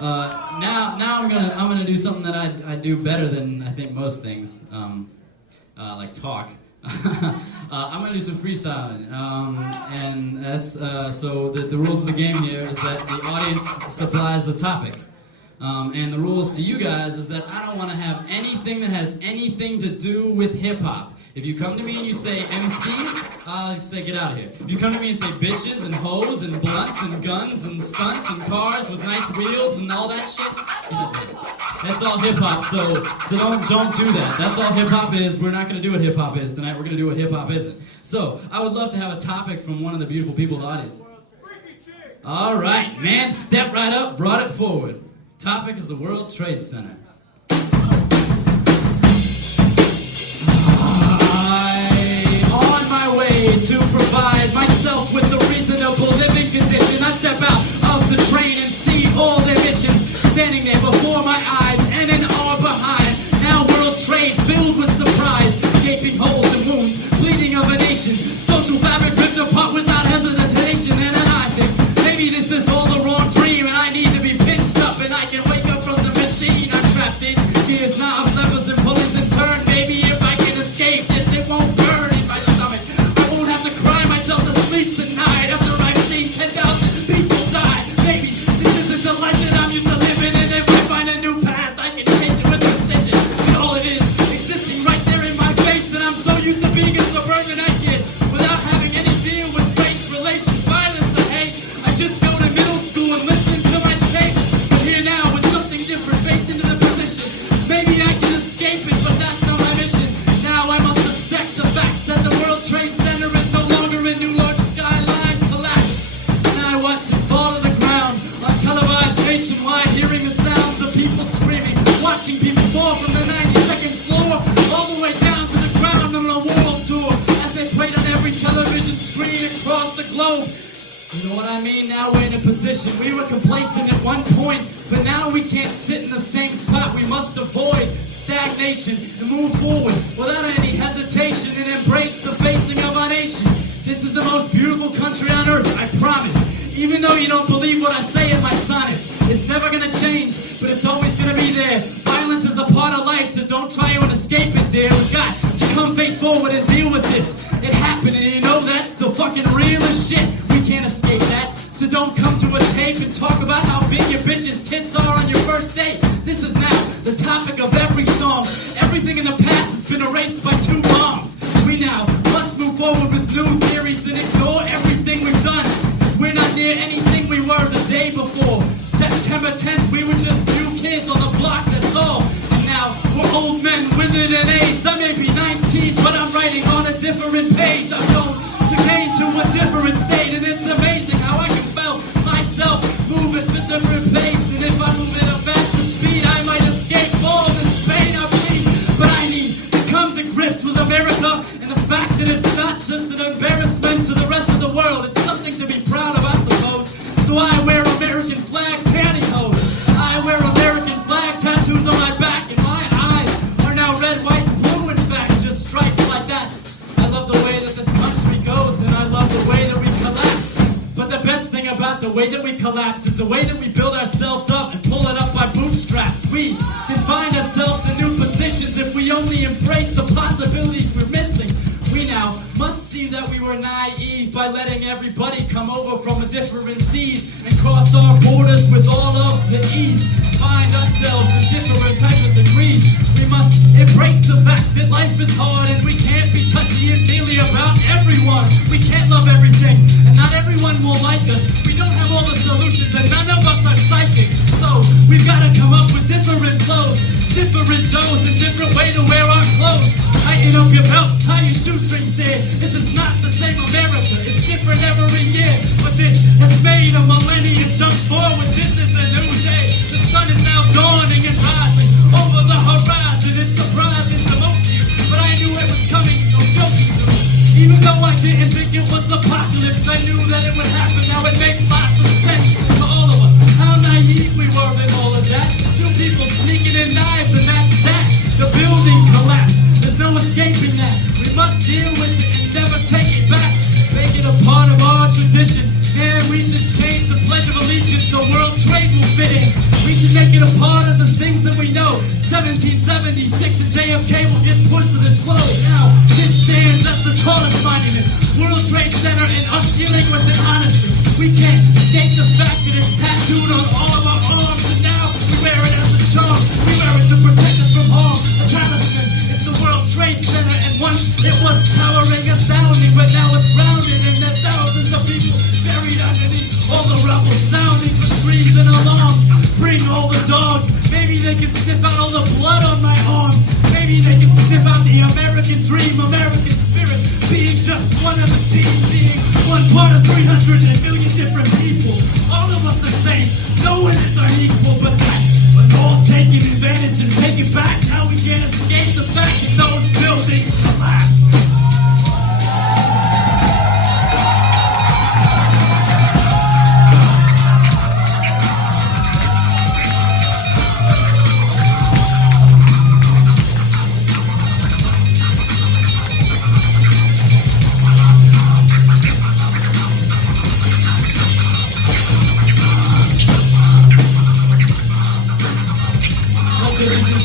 Now I'm gonna do something that I do better than I think most things, like talk. I'm gonna do some freestyling, and that's so the rules of the game here is that the audience supplies the topic, and the rules to you guys is that I don't want to have anything that has anything to do with hip hop. If you come to me and you say MCs, I'll say get out of here. If you come to me and say bitches and hoes and blunts and guns and stunts and cars with nice wheels and all that shit, get out of here. That's all hip hop. So don't do that. That's all hip hop is. We're not going to do what hip hop is tonight. We're going to do what hip hop isn't. So I would love to have a topic from one of the beautiful people in the audience. All right, man, step right up, brought it forward. Topic is the World Trade Center. To provide myself with a reasonable living condition, I step out of the train and see all their missions standing there before my eyes and an hour behind. Now world trade filled with surprise, gaping holes and wounds, bleeding of a nation, social fabric ripped apart without hesitation. And then I think maybe this is all the wrong dream, and I need to be pinched up and I can wake up from the machine I'm trapped in. Gears, knobs, levers, and pulleys and turn. Maybe if I can escape this, it won't burn in my stomach. Cry myself to sleep tonight after I've seen 10,000 people die. Maybe this isn't the life that I'm used to living, and if I find a new path, I can change it with precision. And all it is, existing right there in my face, and I'm so used to being a suburbanite kid without having any deal with race, relations, violence, or hate. I just go to middle school and listen to my tape. But here now with something different faced into the position. Maybe I can escape it, but that's not my mission. Now I must accept the facts that the World Trade Center is New York skyline collapsed, and I watched it fall to the ground on televised nationwide, hearing the sounds of people screaming, watching people fall from the 92nd floor all the way down to the ground on a world tour as they played on every television screen across the globe. You know what I mean? Now we're in a position. We were complacent at one point, but now we can't sit in the same spot. We must avoid stagnation and move forward without any hesitation and embrace the facing of our nation. This is the most beautiful country on earth, I promise. Even though you don't believe what I say in my sonnets, it's never gonna change, but it's always gonna be there. Violence is a part of life, so don't try to escape it, dear. We've got to come face forward and deal with this. It happened, and you know that's the fucking realest shit. We can't escape that, so don't come to a tape and talk about how big your bitch's tits are on your first date. This is now the topic of every song. Everything in the past has been erased by two bombs. We now must move forward with new theories and ignore everything we've done. We're not near anything we were the day before. September 10th, we were just new kids on the block, that's all. And now we're old men, withered and aged. I may be 19, but I'm writing on a different page. I'm going to gain to a different state, and it's amazing how I can feel myself move at a different pace. And if I move at a faster speed, I might escape all this pain I bleed. But I need to come to grips with America and the fact that it's not just an embarrassment to the rest of the world. It's something to be proud of, I suppose. So I wear American flag pantyhose. I wear American flag tattoos on my back, and my eyes are now red, white, and blue. In fact, just stripes like that. I love the way that this country goes, and I love the way that we collapse. But the best thing about the way that we collapse is the way that we build ourselves up and pull it up by bootstraps. We can find ourselves in new positions if we only embrace the possibilities we're missing. We now must see that we were naive by letting everybody come over from a different seas and cross our borders with all of the ease. Find ourselves in different types of degrees. We must embrace the fact that life is hard and we can't be touchy and feely about everyone. We can't love everything, and not everyone will like us. We don't have all the solutions, and none of us are psychic. So we've got to come up with different flows, different shows, and different way to wear our clothes. Tighten up your belts, tie your shoestrings there. This is not the same America, it's different every year. But this has made a millennium jump forward. This is a new day. The sun is now dawning and rising over the horizon. It's surprising to most of you, but I knew it was coming, no joking. Even though I didn't think it was apocalypse, I knew that it would happen. Now it makes lots of sense. 66 and JFK will get pushed to this flow. Now, this stands as the tallest monument. World Trade Center and us dealing with it honestly. We can't escape the fact that it's tattooed on all of our arms, and now we wear it as a charm. We wear it to protect us from harm. A talisman, it's the World Trade Center, and once it was towering, astounding, but now it's rounded, and there's thousands of people buried underneath all the rubble, sounding for screams and alarms. Bring all the dogs. Maybe they can sniff out all the blood on my arm. Maybe they can sniff out the American dream, American spirit, being just one of the team, being one part of 300 million different people. All of us the same. No one is unequal, but all taking advantage and taking back. Now we can't escape the fact that those buildings collapse.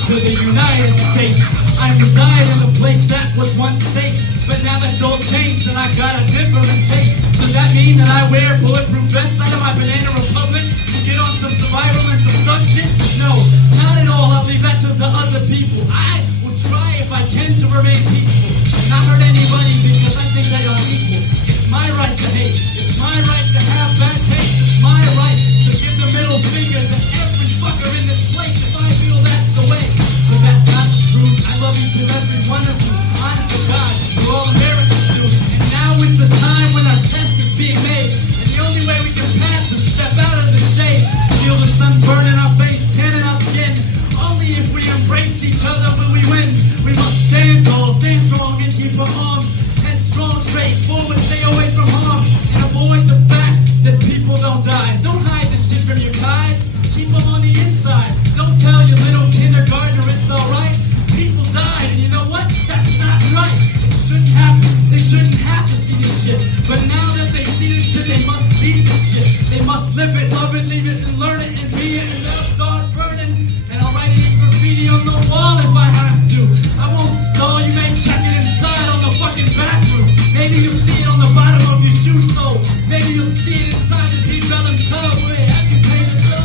To the United States, I reside in a place that was once safe, but now that's all changed and I got a different taste. Does that mean that I wear bulletproof vests out of my banana republic to get on some survival and some stunt shit? No, not at all. I'll leave that to the other people. I will try if I can to remain peaceful, not hurt anybody because I think they are equal. It's my right to hate. It's my right to have bad taste. It's my right to give the middle finger to every fucker in this place if I feel that's the way. But that's not the truth. I love each and every one of you. Honest to God, we're all Americans too. And now is the time when our test is being made. And the only way we can pass is step out of the shade. Feel the sun burn in our face, tan in our skin. Only if we embrace each other will we win. We must stand tall, stand strong, and keep our arms headstrong, straight forward, stay away from harm, and avoid the fact that people don't die. Don't hide the shit from your guys. Keep them on the inside. Don't tell your little kindergartner it's alright. People died, and you know what? That's not right. It shouldn't happen. They shouldn't have to see this shit. But now that they see this shit, they must be this shit. They must live it, love it, leave it, and learn it, and be it, and they'll start burning. And I'll write it in graffiti on the wall if I have to. I won't stall. You may check it inside on the fucking bathroom. Maybe you'll see it on the bottom of your shoe sole. Maybe you'll see it inside the deep vellum tub where I can paint it so.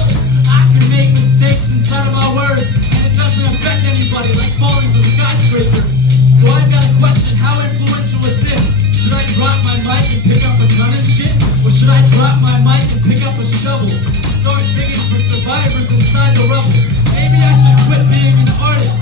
I can make mistakes inside of my words, and it doesn't affect anybody like falling from skyscrapers. So I've got a question, how influential is this? Should I drop my mic and pick up a gun and shit? Or should I drop my mic and pick up a shovel? Start digging for survivors inside the rubble. Maybe I should quit being an artist.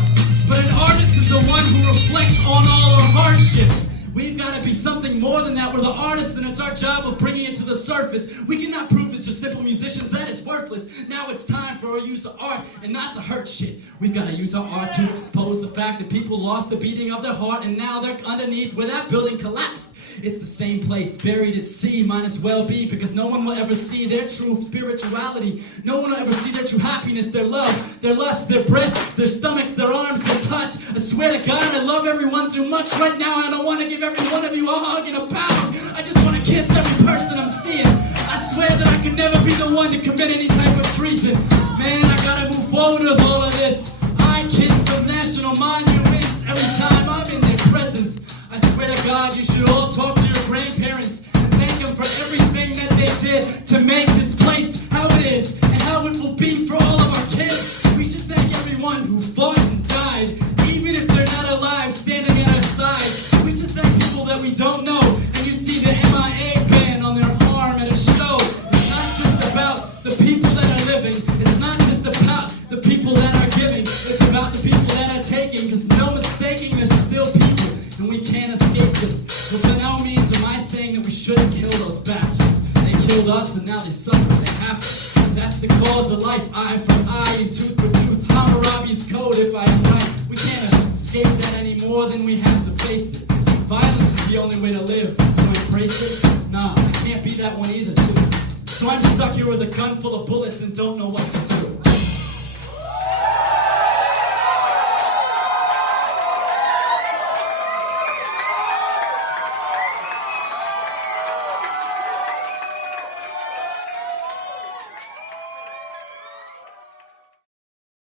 But an artist is the one who reflects on all our hardships. We've got to be something more than that. We're the artists, and it's our job of bringing it to the surface. We cannot prove it's just simple musicians. That is worthless. Now it's time for our use of art and not to hurt shit. We've got to use our art to expose the fact that people lost the beating of their heart, and now they're underneath where that building collapsed. It's the same place, buried at sea, might as well be, because no one will ever see their true spirituality. No one will ever see their true happiness, their love, their lust, their breasts, their stomachs, their arms, their touch. I swear to God, I love everyone too much right now. I don't want to give every one of you a hug and a pound. I just want to kiss every person I'm seeing. I swear that I could never be the one to commit any type of treason. Man, I gotta move forward with all of this. I kiss the national monuments every time I'm in their presence. I swear to God, you should all talk to your grandparents and thank them for everything that they did to make this place how it is and how it will be for all of our kids. We should thank everyone who fought and died, even if they're not alive, standing at our side. We should thank people that we don't know, and you see the MIA band on their arm at a show. It's not just about the people that are living. It's not just about the people that are giving. It's about the people that are taking, because no mistaking, there's still people. And we can't escape this. But by no means am I saying that we shouldn't kill those bastards. They killed us and now they suffer. They have to. That's the cause of life. Eye for eye and tooth for tooth. Hammurabi's code if I am right. We can't escape that any more than we have to face it. Violence is the only way to live. So embrace it? Nah, I can't be that one either too. So I'm stuck here with a gun full of bullets and don't know what to do.